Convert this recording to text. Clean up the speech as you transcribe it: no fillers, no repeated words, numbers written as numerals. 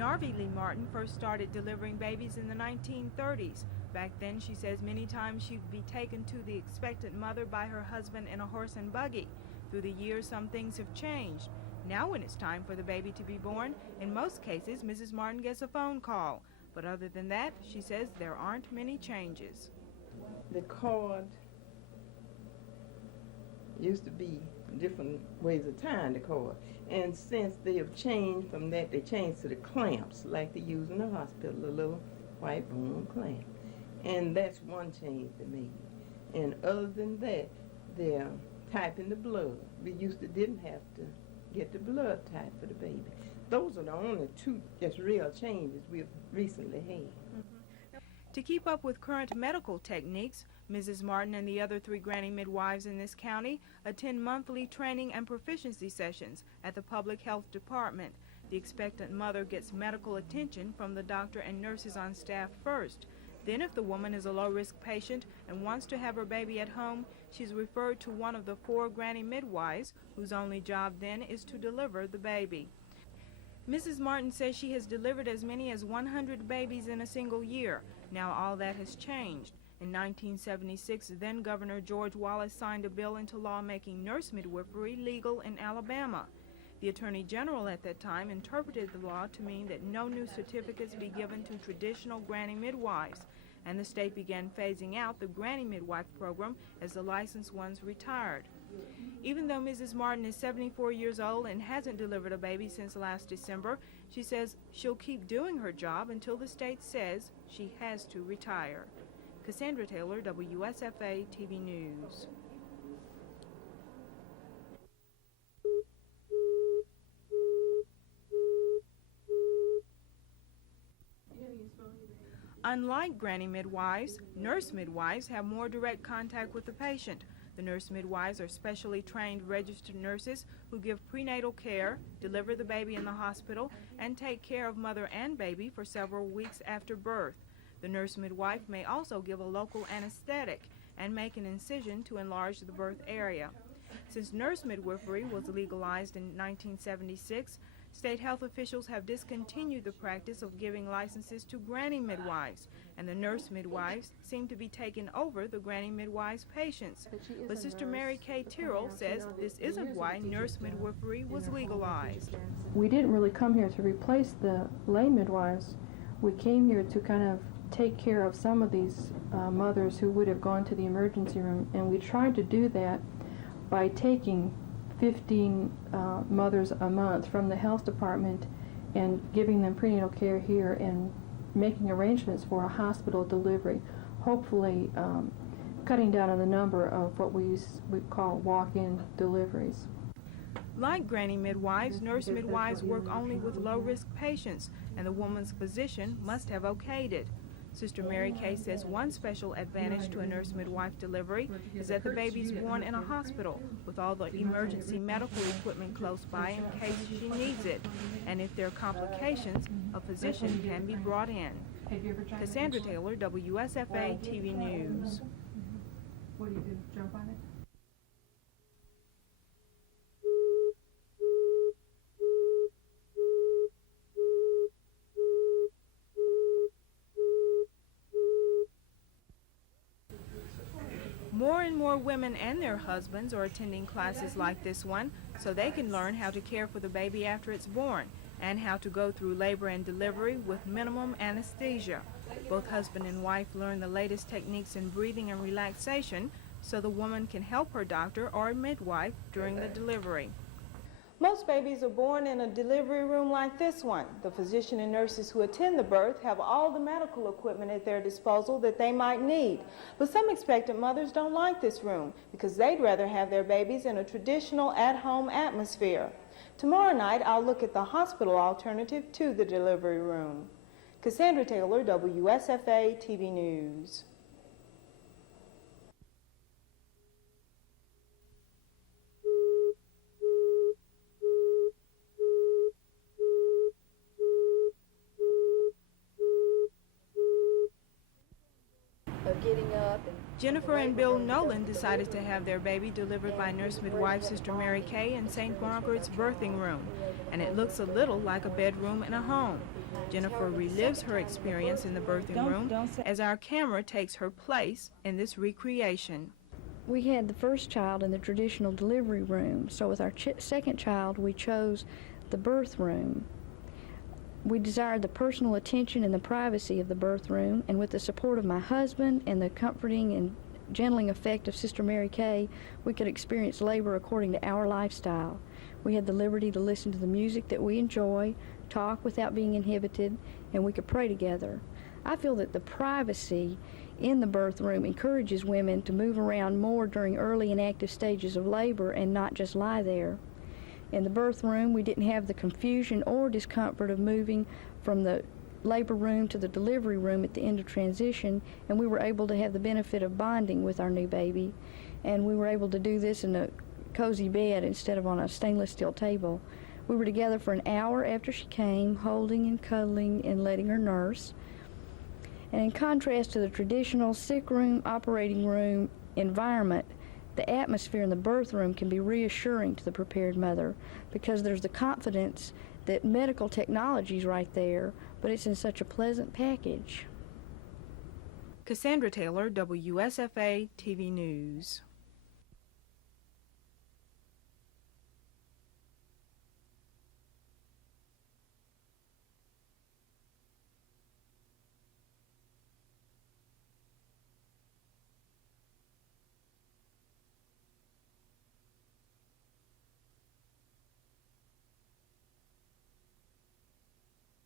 Narvi Lee Martin first started delivering babies in the 1930s. Back then, she says many times she would be taken to the expectant mother by her husband in a horse and buggy. Through the years, some things have changed. Now when it's time for the baby to be born, in most cases, Mrs. Martin gets a phone call. But other than that, she says there aren't many changes. The cord used to be different ways of tying the cord. And since they have changed from that, they changed to the clamps like they use in the hospital, a little white bone clamp. And that's one change they made. And other than that, they're typing the blood. We used to didn't have to get the blood typed for the baby. Those are the only two just real changes we've recently had. To keep up with current medical techniques, Mrs. Martin and the other 3 granny midwives in this county attend monthly training and proficiency sessions at the Public Health Department. The expectant mother gets medical attention from the doctor and nurses on staff first. Then if the woman is a low-risk patient and wants to have her baby at home, she's referred to one of the 4 granny midwives, whose only job then is to deliver the baby. Mrs. Martin says she has delivered as many as 100 babies in a single year. Now all that has changed. In 1976, then-Governor George Wallace signed a bill into law making nurse midwifery legal in Alabama. The Attorney General at that time interpreted the law to mean that no new certificates be given to traditional granny midwives, and the state began phasing out the granny midwife program as the licensed ones retired. Even though Mrs. Martin is 74 years old and hasn't delivered a baby since last December, she says she'll keep doing her job until the state says she has to retire. Cassandra Taylor, WSFA TV News. Unlike granny midwives, nurse midwives have more direct contact with the patient. The nurse midwives are specially trained registered nurses who give prenatal care, deliver the baby in the hospital, and take care of mother and baby for several weeks after birth. The nurse midwife may also give a local anesthetic and make an incision to enlarge the birth area. Since nurse midwifery was legalized in 1976, state health officials have discontinued the practice of giving licenses to granny midwives, and the nurse midwives seem to be taking over the granny midwives' patients. But Sister Mary Kay Tyrrell says this isn't why nurse midwifery was legalized. We didn't really come here to replace the lay midwives. We came here to kind of take care of some of these mothers who would have gone to the emergency room, and we tried to do that by taking 15 mothers a month from the health department and giving them prenatal care here and making arrangements for a hospital delivery, hopefully cutting down on the number of what we call walk-in deliveries. Like granny midwives, nurse midwives work only with low-risk patients, and the woman's physician must have okayed it. Sister Mary Kay says one special advantage to a nurse midwife delivery is that the baby's born in a hospital with all the emergency medical equipment close by in case she needs it. And if there are complications, a physician can be brought in. Cassandra Taylor, WSFA TV News. What do you do, jump on it? More and more women and their husbands are attending classes like this one so they can learn how to care for the baby after it's born and how to go through labor and delivery with minimum anesthesia. Both husband and wife learn the latest techniques in breathing and relaxation so the woman can help her doctor or midwife during the delivery. Most babies are born in a delivery room like this one. The physician and nurses who attend the birth have all the medical equipment at their disposal that they might need. But some expectant mothers don't like this room because they'd rather have their babies in a traditional at-home atmosphere. Tomorrow night, I'll look at the hospital alternative to the delivery room. Cassandra Taylor, WSFA TV News. Jennifer and Bill Nolan decided to have their baby delivered by nurse midwife Sister Mary Kay in St. Margaret's birthing room. and it looks a little like a bedroom in a home. Jennifer relives her experience in the birthing room as our camera takes her place in this recreation. We had the first child in the traditional delivery room, so with our second child we chose the birth room. We desired the personal attention and the privacy of the birth room, and with the support of my husband and the comforting and gentling effect of Sister Mary Kay, we could experience labor according to our lifestyle. We had the liberty to listen to the music that we enjoy, talk without being inhibited, and we could pray together. I feel that the privacy in the birth room encourages women to move around more during early and active stages of labor and not just lie there. In the birth room, we didn't have the confusion or discomfort of moving from the labor room to the delivery room at the end of transition, and we were able to have the benefit of bonding with our new baby, and we were able to do this in a cozy bed instead of on a stainless steel table. We were together for an hour after she came, holding and cuddling and letting her nurse. And in contrast to the traditional sick room, operating room environment, the atmosphere in the birth room can be reassuring to the prepared mother because there's the confidence that medical technology is right there, but it's in such a pleasant package. Cassandra Taylor, WSFA TV News.